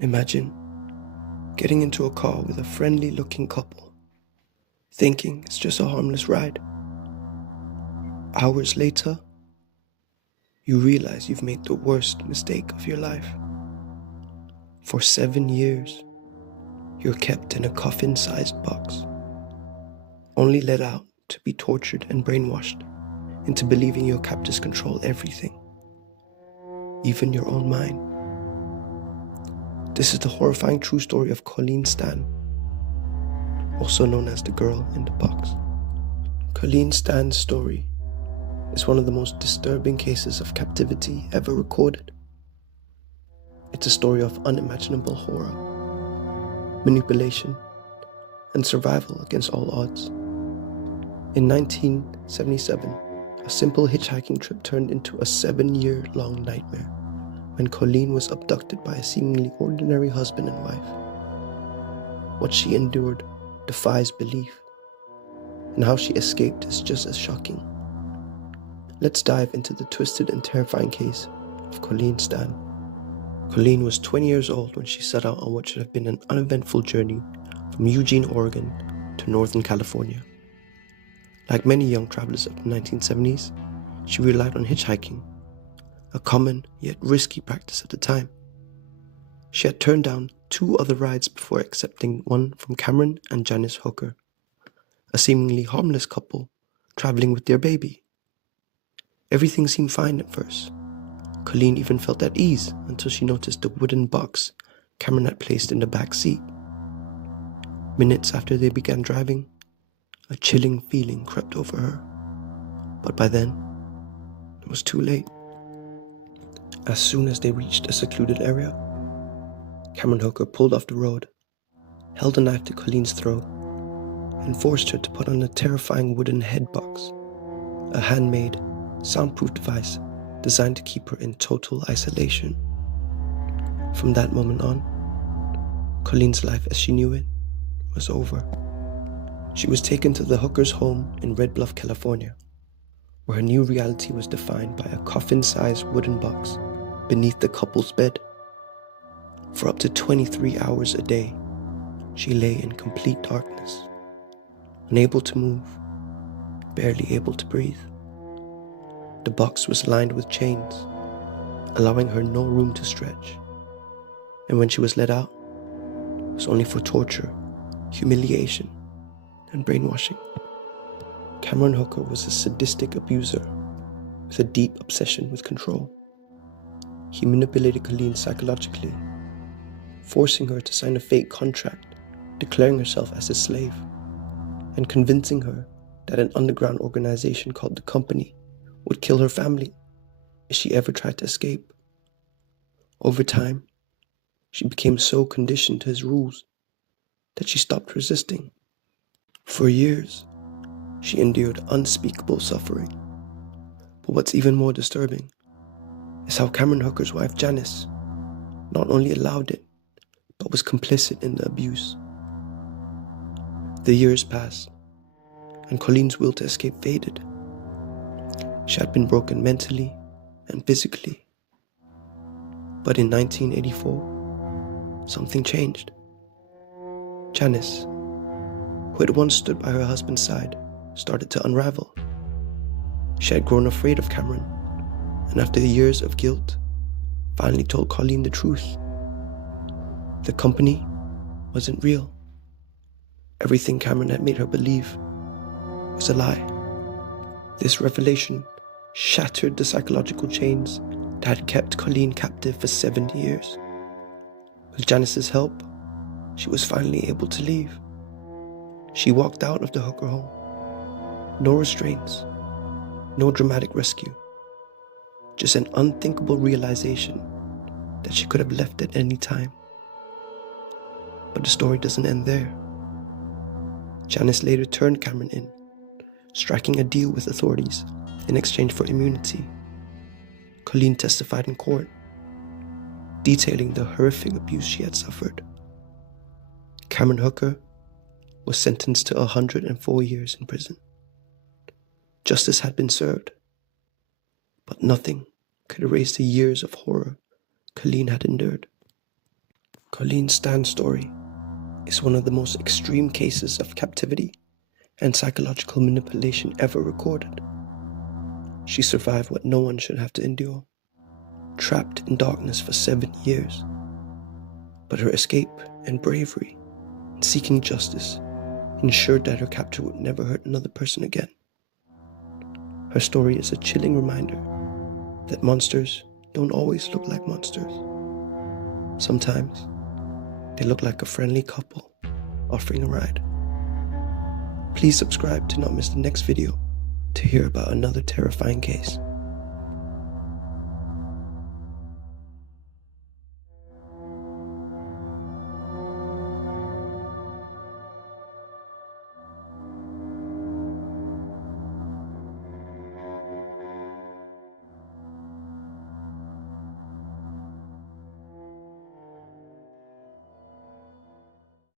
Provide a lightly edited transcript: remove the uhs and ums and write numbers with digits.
Imagine getting into a car with a friendly-looking couple, thinking it's just a harmless ride. Hours later, you realize you've made the worst mistake of your life. For 7 years, you're kept in a coffin-sized box, only let out to be tortured and brainwashed into believing your captors control everything, even your own mind. This is the horrifying true story of Colleen Stan, also known as the girl in the box. Colleen Stan's story is one of the most disturbing cases of captivity ever recorded. It's a story of unimaginable horror, manipulation, and survival against all odds. In 1977, a simple hitchhiking trip turned into a 7-year-long nightmare when Colleen was abducted by a seemingly ordinary husband and wife. What she endured defies belief, and how she escaped is just as shocking. Let's dive into the twisted and terrifying case of Colleen Stan. Colleen was 20 years old when she set out on what should have been an uneventful journey from Eugene, Oregon to Northern California. Like many young travelers of the 1970s, she relied on hitchhiking, a common yet risky practice at the time. She had turned down 2 other rides before accepting one from Cameron and Janice Hooker, a seemingly harmless couple traveling with their baby. Everything seemed fine at first. Colleen even felt at ease until she noticed the wooden box Cameron had placed in the back seat. Minutes after they began driving, a chilling feeling crept over her. But by then, it was too late. As soon as they reached a secluded area, Cameron Hooker pulled off the road, held a knife to Colleen's throat, and forced her to put on a terrifying wooden head box, a handmade, soundproof device designed to keep her in total isolation. From that moment on, Colleen's life as she knew it was over. She was taken to the Hooker's home in Red Bluff, California, where her new reality was defined by a coffin-sized wooden box beneath the couple's bed. For up to 23 hours a day, she lay in complete darkness, unable to move, barely able to breathe. The box was lined with chains, allowing her no room to stretch. And when she was let out, it was only for torture, humiliation, and brainwashing. Cameron Hooker was a sadistic abuser with a deep obsession with control. He manipulated Colleen psychologically, forcing her to sign a fake contract, declaring herself as his slave, and convincing her that an underground organization called the Company would kill her family if she ever tried to escape. Over time, she became so conditioned to his rules that she stopped resisting. For years, she endured unspeakable suffering. But what's even more disturbing is how Cameron Hooker's wife Janice not only allowed it, but was complicit in the abuse. The years passed, and Colleen's will to escape faded. She had been broken mentally and physically. But in 1984, something changed. Janice, who had once stood by her husband's side, started to unravel. She had grown afraid of Cameron, and after years of guilt, finally told Colleen the truth. The Company wasn't real. Everything Cameron had made her believe was a lie. This revelation shattered the psychological chains that had kept Colleen captive for 7 years. With Janice's help, she was finally able to leave. She walked out of the Hooker home. No restraints, no dramatic rescue, just an unthinkable realization that she could have left at any time. But the story doesn't end there. Janice later turned Cameron in, striking a deal with authorities in exchange for immunity. Colleen testified in court, detailing the horrific abuse she had suffered. Cameron Hooker was sentenced to 104 years in prison. Justice had been served, but nothing could erase the years of horror Colleen had endured. Colleen Stan's story is one of the most extreme cases of captivity and psychological manipulation ever recorded. She survived what no one should have to endure, trapped in darkness for 7 years. But her escape and bravery in seeking justice ensured that her captor would never hurt another person again. Her story is a chilling reminder that monsters don't always look like monsters. Sometimes they look like a friendly couple offering a ride. Please subscribe to not miss the next video to hear about another terrifying case.